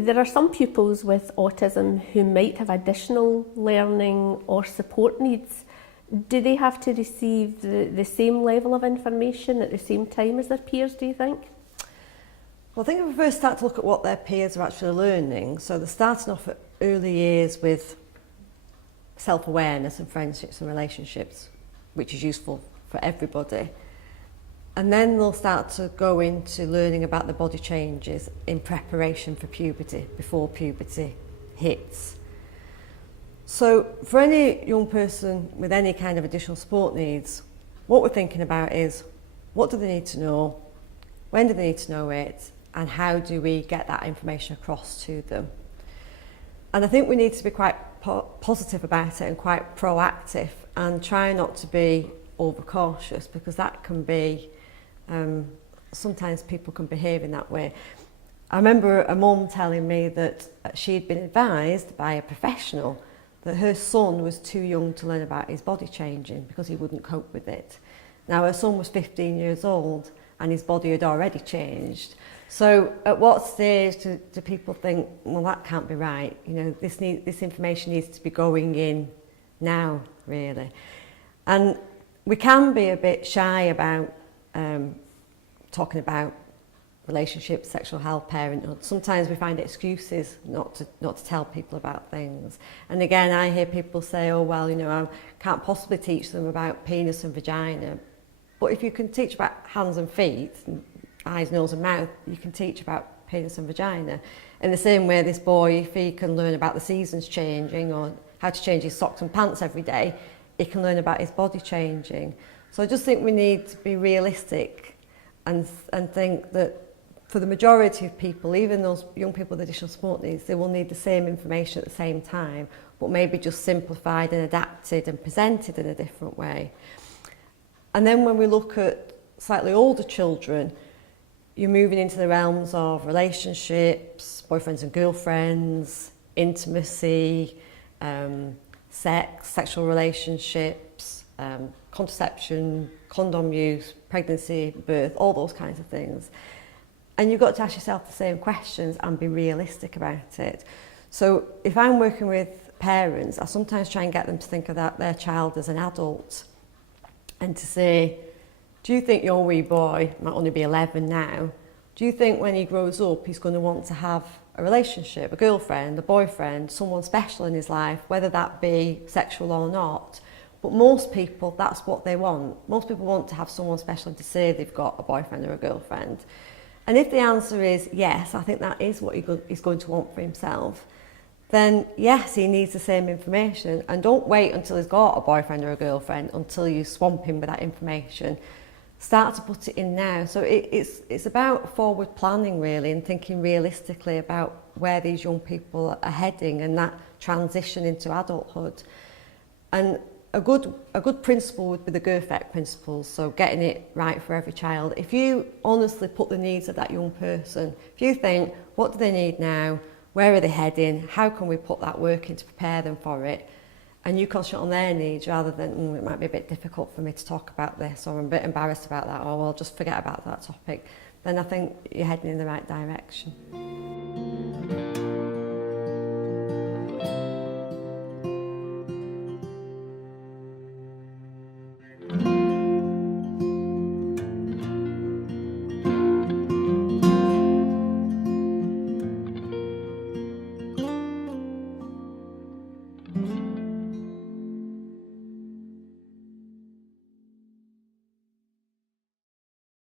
there are some pupils with autism who might have additional learning or support needs. Do they have to receive the same level of information at the same time as their peers, do you think? Well, I think if we first start to look at what their peers are actually learning, so they're starting off at early years with self-awareness and friendships and relationships, which is useful for everybody. And then they'll start to go into learning about the body changes in preparation for puberty, before puberty hits. So for any young person with any kind of additional support needs, what we're thinking about is, what do they need to know, when do they need to know it, and how do we get that information across to them? And I think we need to be quite positive about it and quite proactive, and try not to be overcautious, because that can be, sometimes people can behave in that way. I remember a mum telling me that she'd been advised by a professional that her son was too young to learn about his body changing because he wouldn't cope with it. Now her son was 15 years old and his body had already changed. So at what stage do people think, well, that can't be right? You know, this information needs to be going in now, really. And we can be a bit shy about talking about relationships, sexual health, parenthood. Sometimes we find excuses not to tell people about things. And again, I hear people say, oh, well, you know, I can't possibly teach them about penis and vagina. But if you can teach about hands and feet, and eyes, nose and mouth, you can teach about penis and vagina. In the same way, this boy, if he can learn about the seasons changing or how to change his socks and pants every day, he can learn about his body changing. So I just think we need to be realistic and think that for the majority of people, even those young people with additional support needs, they will need the same information at the same time, but maybe just simplified and adapted and presented in a different way. And then when we look at slightly older children, you're moving into the realms of relationships, boyfriends and girlfriends, intimacy, sex, sexual relationships, contraception, condom use, pregnancy, birth, all those kinds of things. And you've got to ask yourself the same questions and be realistic about it. So if I'm working with parents, I sometimes try and get them to think of their child as an adult and to say, do you think your wee boy might only be 11 now? Do you think when he grows up he's going to want to have a relationship, a girlfriend, a boyfriend, someone special in his life, whether that be sexual or not? But most people, that's what they want. Most people want to have someone special and to say they've got a boyfriend or a girlfriend. And if the answer is yes, I think that is what he's going to want for himself, then yes, he needs the same information. And don't wait until he's got a boyfriend or a girlfriend until you swamp him with that information. Start to put it in now. So it's about forward planning, really, and thinking realistically about where these young people are heading and that transition into adulthood. And a good principle would be the GERFEC principles, so getting it right for every child. If you honestly put the needs of that young person, if you think, what do they need now, where are they heading, how can we put that work in to prepare them for it, and you concentrate on their needs rather than, it might be a bit difficult for me to talk about this, or I'm a bit embarrassed about that, or well, just forget about that topic, then I think you're heading in the right direction.